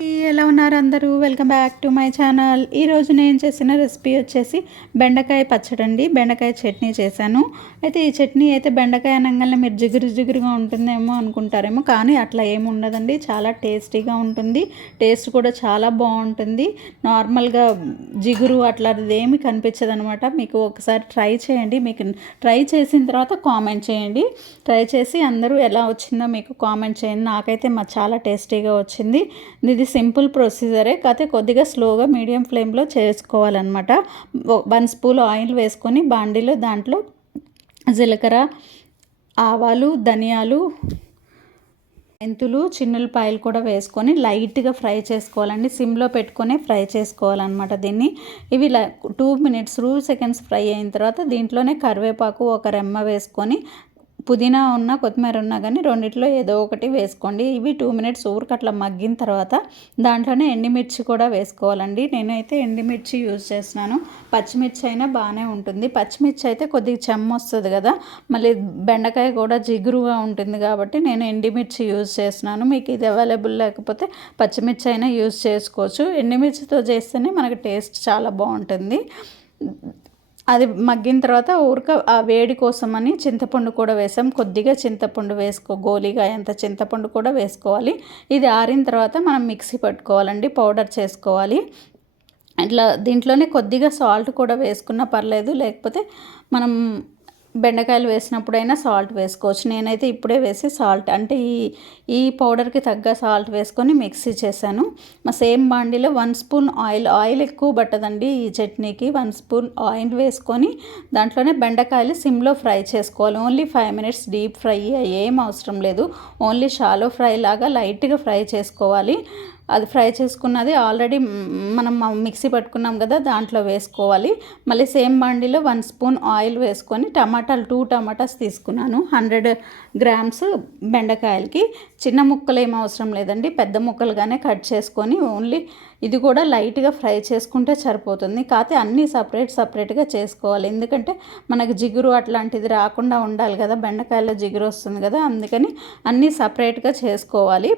Yeah. ఎలా ఉన్నారు అందరూ? Welcome back to my channel ఈరోజు నేను చేసిన రెసిపీ వచ్చేసి బెండకాయ పచ్చడి అండి బెండకాయ చట్నీ చేశాను. అయితే ఈ చట్నీ అయితే బెండకాయ అనగానే మీరు జిగురు జిగురుగా ఉంటుందేమో అనుకుంటారేమో కానీ అట్లా ఏమి ఉండదండి. చాలా టేస్టీగా ఉంటుంది. టేస్ట్ కూడా చాలా బాగుంటుంది. నార్మల్గా జిగురు అట్లాంటిది ఏమి కనిపించదు అనమాట మీకు ఒకసారి ట్రై చేయండి. మీకు ట్రై చేసిన తర్వాత కామెంట్ చేయండి. ట్రై చేసి అందరూ ఎలా వచ్చిందో మీకు కామెంట్ చేయండి. నాకైతే మా చాలా టేస్టీగా వచ్చింది. ఇది సింపుల్ ప్రొసీజరే కాకపోతే కొద్దిగా స్లోగా మీడియం ఫ్లేమ్లో చేసుకోవాలన్నమాట. వన్ స్పూన్ ఆయిల్ వేసుకొని బాండీలో దాంట్లో జీలకర్ర ఆవాలు ధనియాలు మెంతులు చిన్నులపాయలు కూడా వేసుకొని లైట్గా ఫ్రై చేసుకోవాలండి. సిమ్లో పెట్టుకొని ఫ్రై చేసుకోవాలన్నమాట దీన్ని. ఇవి two minutes two seconds fry అయిన తర్వాత దీంట్లోనే కరివేపాకు ఒక రెమ్మ వేసుకొని పుదీనా ఉన్న కొత్తిమీర ఉన్నా కానీ రెండిట్లో ఏదో ఒకటి వేసుకోండి. ఇవి టూ మినిట్స్ ఊరికి అట్లా మగ్గిన తర్వాత దాంట్లోనే ఎండిమిర్చి కూడా వేసుకోవాలండి. నేనైతే ఎండిమిర్చి యూజ్ చేస్తున్నాను. పచ్చిమిర్చి అయినా బాగానే ఉంటుంది. పచ్చిమిర్చి అయితే కొద్దిగా చెమ్మ వస్తుంది కదా మళ్ళీ బెండకాయ కూడా జిగురుగా ఉంటుంది కాబట్టి నేను ఎండిమిర్చి యూజ్ చేస్తున్నాను. మీకు ఇది అవైలబుల్ లేకపోతే పచ్చిమిర్చి అయినా యూజ్ చేసుకోవచ్చు. ఎండిమిర్చితో చేస్తేనే మనకి టేస్ట్ చాలా బాగుంటుంది. అది మగ్గిన తర్వాత ఊరిక ఆ వేడి కోసమని చింతపండు కూడా వేసాం. కొద్దిగా చింతపండు వేసుకో గోలిగా ఎంత చింతపండు కూడా వేసుకోవాలి. ఇది ఆరిన తర్వాత మనం మిక్సీ పట్టుకోవాలండి పౌడర్ చేసుకోవాలి. ఇట్లా దీంట్లోనే కొద్దిగా సాల్ట్ కూడా వేసుకున్నా పర్లేదు లేకపోతే మనం బెండకాయలు వేసినప్పుడైనా సాల్ట్ వేసుకోవచ్చు. నేనైతే ఇప్పుడే వేసి సాల్ట్ అంటే ఈ ఈ పౌడర్కి తగ్గ సాల్ట్ వేసుకొని మిక్సీ చేశాను. మా సేమ్ బాండీలో వన్ స్పూన్ ఆయిల్ ఆయిల్ ఎక్కువ పట్టదండి ఈ చట్నీకి. వన్ స్పూన్ ఆయిల్ వేసుకొని దాంట్లోనే బెండకాయలు సిమ్లో ఫ్రై చేసుకోవాలి. Only five minutes deep fry ఏం అవసరం లేదు. ఓన్లీ షాలో ఫ్రై లాగా లైట్గా ఫ్రై చేసుకోవాలి. అది ఫ్రై చేసుకున్నది ఆల్రెడీ మనం మిక్సీ పట్టుకున్నాం కదా దాంట్లో వేసుకోవాలి. మళ్ళీ సేమ్ బాండీలో వన్ స్పూన్ ఆయిల్ వేసుకొని టమాటాలు టూ టమాటాస్ తీసుకున్నాను. హండ్రెడ్ గ్రామ్స్ బెండకాయలకి. చిన్న ముక్కలు ఏం అవసరం లేదండి. పెద్ద ముక్కలుగానే కట్ చేసుకొని ఓన్లీ ఇది కూడా లైట్గా ఫ్రై చేసుకుంటే సరిపోతుంది. కాకపోతే అన్నీ సపరేట్ సపరేట్గా చేసుకోవాలి. ఎందుకంటే మనకు జిగురు అట్లాంటిది రాకుండా ఉండాలి కదా బెండకాయలో జిగురు వస్తుంది కదా అందుకని అన్నీ సపరేట్గా చేసుకోవాలి.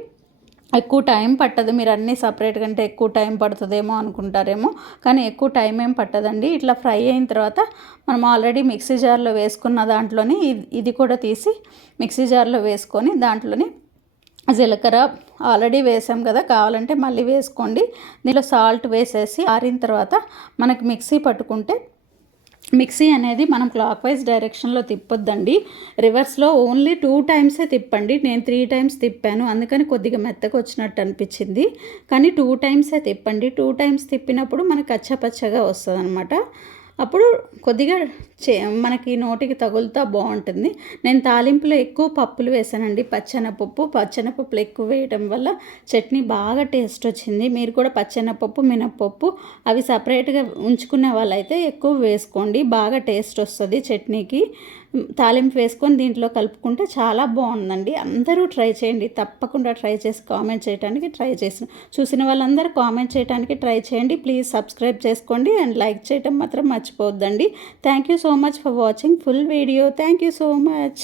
ఎక్కువ టైం పట్టదు. మీరు అన్నీ సపరేట్ కంటే ఎక్కువ టైం పడుతుందేమో అనుకుంటారేమో కానీ ఎక్కువ టైం ఏం పట్టదండి. ఇట్లా ఫ్రై అయిన తర్వాత మనం ఆల్రెడీ మిక్సీ జార్లో వేసుకున్న దాంట్లోని ఇది కూడా తీసి మిక్సీ జార్లో వేసుకొని దాంట్లోని జీలకర్ర ఆల్రెడీ వేసాం కదా కావాలంటే మళ్ళీ వేసుకోండి. దీనిలో సాల్ట్ వేసేసి ఆరిన తర్వాత మనకు మిక్సీ పట్టుకుంటే మిక్సీ అనేది మనం క్లాక్ వైజ్ డైరెక్షన్లో తిప్పొద్దండి. రివర్స్లో ఓన్లీ టూ టైమ్సే తిప్పండి. నేను త్రీ టైమ్స్ తిప్పాను. అందుకని కొద్దిగా మెత్తగా వచ్చినట్టు అనిపించింది. కానీ టూ టైమ్సే తిప్పండి. టూ టైమ్స్ తిప్పినప్పుడు మనకు కచ్చపచ్చగా వస్తుంది అనమాట అప్పుడు కొద్దిగా చే మనకి నోటికి తగులుతా బాగుంటుంది. నేను తాలింపులో ఎక్కువ పప్పులు వేసానండి. పచ్చెనపప్పు పచ్చెనపప్పులు ఎక్కువ వేయడం వల్ల చట్నీ బాగా టేస్ట్ వచ్చింది. మీరు కూడా పచ్చెనపప్పు మినప్పప్పు అవి సపరేట్గా ఉంచుకునే వాళ్ళైతే ఎక్కువ వేసుకోండి. బాగా టేస్ట్ వస్తుంది చట్నీకి. తాలింపు వేసుకొని దీంట్లో కలుపుకుంటే చాలా బాగుందండి. అందరూ ట్రై చేయండి. తప్పకుండా ట్రై చేసి కామెంట్ చేయడానికి ట్రై చేసిన చూసిన వాళ్ళందరూ కామెంట్ చేయడానికి ట్రై చేయండి. ప్లీజ్ సబ్స్క్రైబ్ చేసుకోండి అండ్ లైక్ చేయటం మాత్రం మర్చిపోవద్దండి. Thank you so much for watching full video thank you so much